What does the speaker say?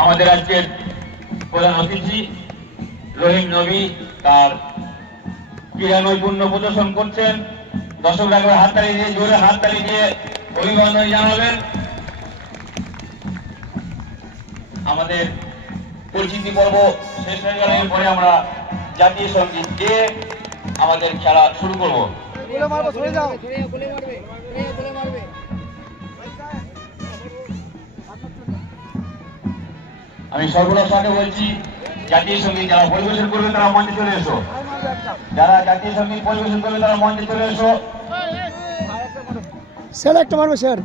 আমাদের আজকের প্রধান অতিথি রহিম নবী তার ক্রীড়া নৈপুণ্য প্রদর্শন করছেন। দর্শকরা একবার হাততালি দিয়ে, জোরে হাততালি দিয়ে অভিনন্দন জানাবেন। আমাদের পরিচিতি পর্ব শেষ হয়ে গেলে পরে আমরা জাতীয় সঙ্গীত গেয়ে আমাদের খেলা শুরু করব। আমি সর্বদার সাথে বলছি, জাতীয় সঙ্গীত যারা পরিবেশন করবে তারা মঞ্চে চলে এসো। যারা জাতীয় সঙ্গীত পরিবেশন করবে তারা মঞ্চে চলে এসো। স্যার একটা মারবে স্যার।